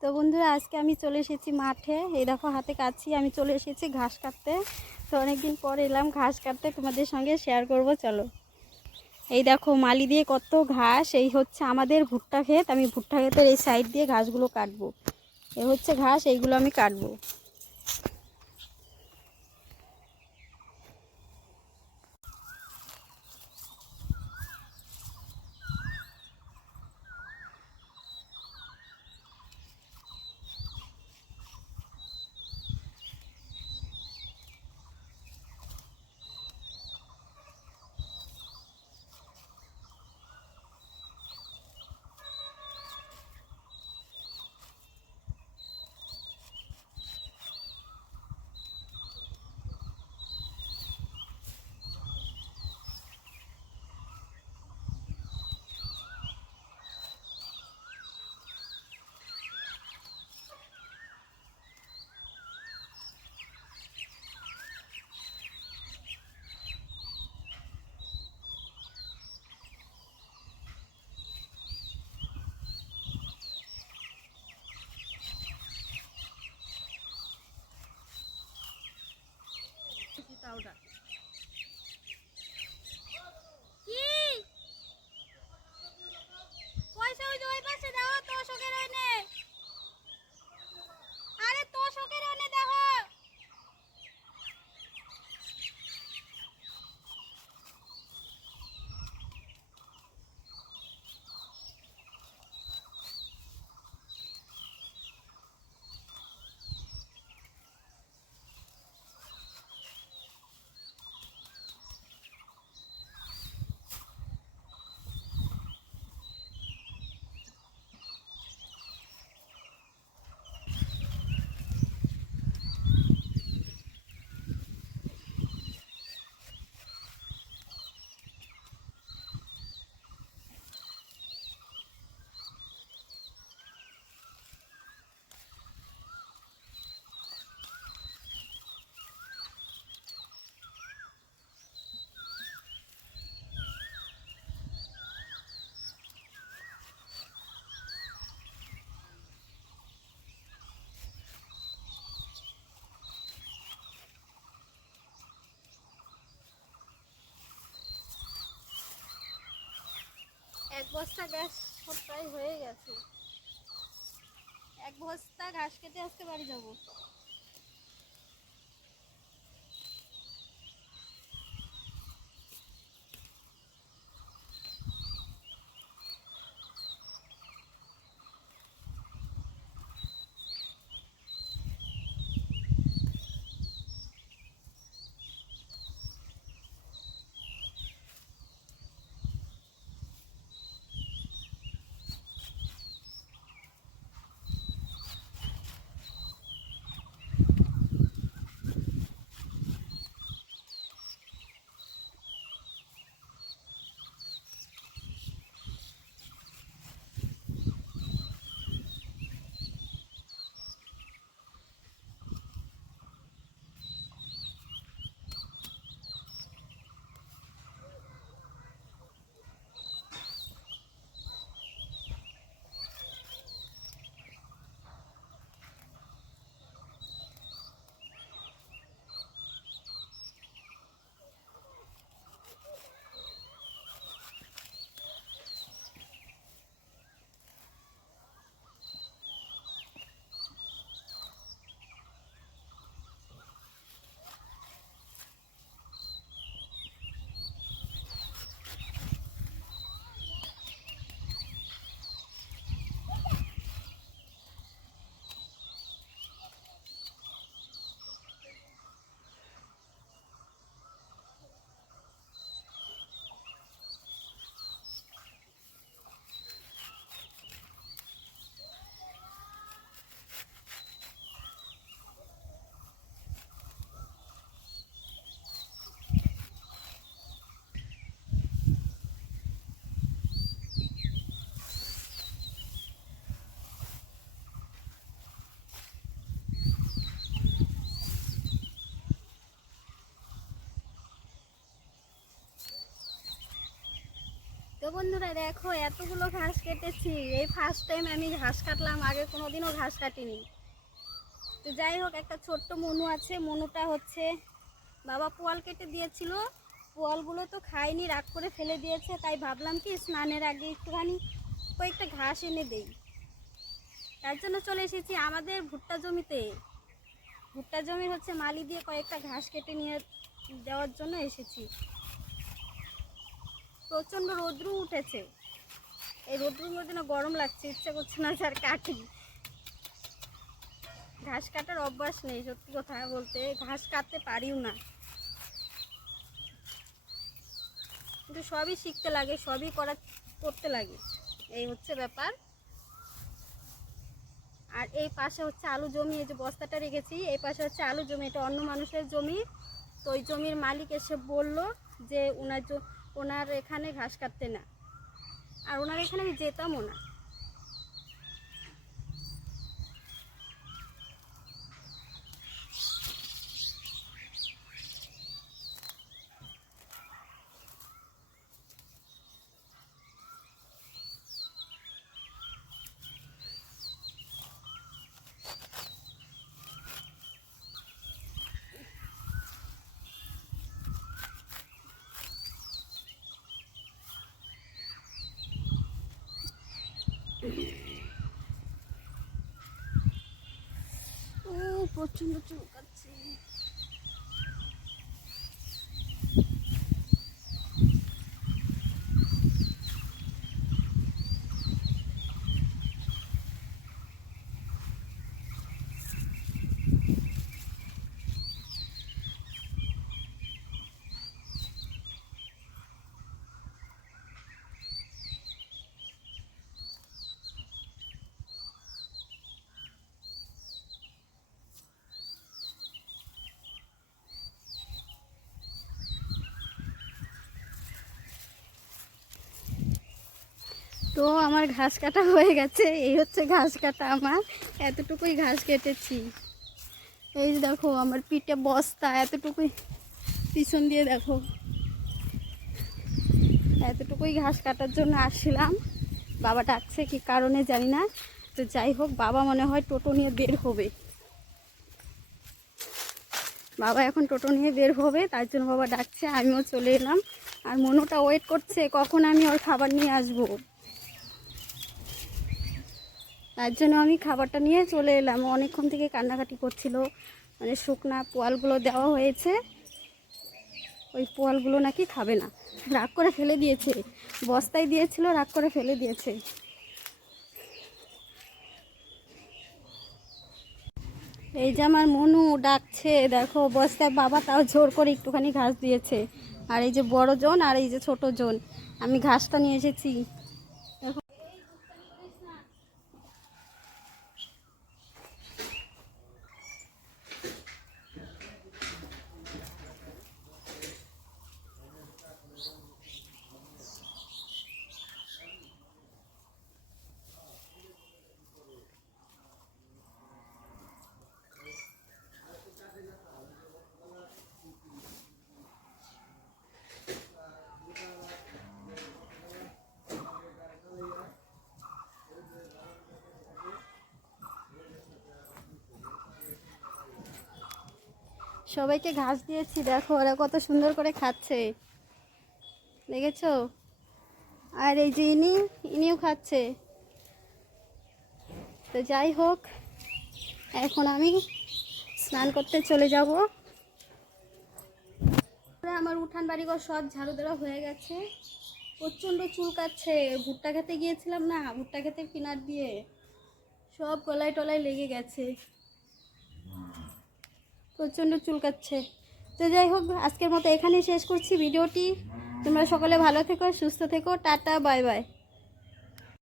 তো বন্ধুরা আজকে আমি চলে এসেছি মাঠে। এই দেখো হাতে কাছি, আমি চলে এসেছি ঘাস কাটতে। তো অনেকদিন পর এলাম ঘাস কাটতে, তোমাদের সঙ্গে শেয়ার করব, চলো। এই দেখো মালি দিয়ে কত ঘাস, এই হচ্ছে আমাদের ভুট্টা ক্ষেত। আমি ভুট্টা ক্ষেতের এই সাইড দিয়ে ঘাসগুলো কাটবো। এই হচ্ছে ঘাস, এইগুলো আমি কাটবো। এক বস্তা ঘাস সব প্রায় হয়ে গেছে। এক বস্তা ঘাস কেটে আজকে বাড়ি যাবো। বন্ধুরা দেখো এতগুলো ঘাস কেটেছি, এই ফার্স্ট টাইম আমি ঘাস কাটলাম, আগে কোনোদিনও ঘাস কাটিনি। তো যাই হোক, একটা ছোট্ট মনু আছে, মনুটা হচ্ছে বাবা পোয়াল কেটে দিয়েছিল, পোয়ালগুলো তো খাইনি, রাগ করে ফেলে দিয়েছে। তাই ভাবলাম কি স্নানের আগে একটুখানি কয়েকটা ঘাস এনে দেই, তার জন্য চলে এসেছি আমাদের ভুট্টা জমিতে। ভুট্টা জমি হচ্ছে মালি দিয়ে কয়েকটা ঘাস কেটে নিয়ে দেওয়ার জন্য এসেছি। প্রচণ্ড রৌদ্র উঠেছে, এই রৌদ্রের মধ্যে না গরম লাগছে, ইচ্ছা করছে না আর কাটি। ঘাস কাটার অভ্যাস নেই, সত্যি কথা বলতে ঘাস কাটতে পারিও না, কিন্তু সবই শিখতে লাগে, সবই করতে লাগে, এই হচ্ছে ব্যাপার। আর এই পাশে হচ্ছে আলু জমি, এই যে বস্তাটা রেখেছি এই পাশে হচ্ছে আলু জমি, এটা অন্য মানুষের জমি। তো ওই জমির মালিক এসে বলল যে ওনার এখানে ঘাস কাটতে না, আর ওনার এখানে আমি যেতামও না। ও প্রচণ্ড চুলকাচ্ছে। তো আমার ঘাস কাটা হয়ে গেছে, এই হচ্ছে ঘাস কাটা আমার, এতটুকুই ঘাস কেটেছি। এই যে দেখো আমার পিঠে বস্তা, এতটুকুই পিছন দিয়ে দেখো, এতটুকুই ঘাস কাটার জন্য আসছিলাম। বাবা ডাকছে কি কারণে জানি না, তো যাই হোক বাবা মনে হয় টোটো নিয়ে বের হবে, বাবা এখন টোটো নিয়ে বের হবে, তার জন্য বাবা ডাকছে, আমিও চলে এলাম। আর মনুটা ওয়েট করছে কখন আমি ওর খাবার নিয়ে আসবো, তার জন্য আমি খাবারটা নিয়ে চলে এলাম। অনেকক্ষণ থেকে কান্নাকাটি করছিল, মানে শুকনা পোয়ালগুলো দেওয়া হয়েছে, ওই পোয়ালগুলো নাকি খাবে না, রাগ করে ফেলে দিয়েছে, বস্তায় দিয়েছিল রাগ করে ফেলে দিয়েছে। এই যে আমার মনু ডাকছে দেখো, বস্তায় বাবা তাও জোর করে একটুখানি ঘাস দিয়েছে। আর এই যে বড় জন আর এই যে ছোট জন, আমি ঘাসটা নিয়ে এসেছি। সবাইকে ঘাস দিয়েছি, দেখো ওরা কত সুন্দর করে খাচ্ছে, দেখেছো? আর এই যে ইনিও খাচ্ছে। তো যাই হোক, এখন আমি স্নান করতে চলে যাব। আমার উঠান বাড়িঘর সব ঝাড়ু দেওয়া হয়ে গেছে, প্রচণ্ড চুলকাচ্ছে, ভুট্টা খেতে গিয়েছিলাম না, ভুট্টা খেতে পিনাট দিয়ে সব গলায় টলায় লেগে গেছে, প্রচণ্ড চুলকাচ্ছে। তো যাই হোক, আজকের মতো এখানেই শেষ করছি ভিডিওটি। তোমরা সকলে ভালো থেকো, সুস্থ থেকো, টাটা বাই বাই।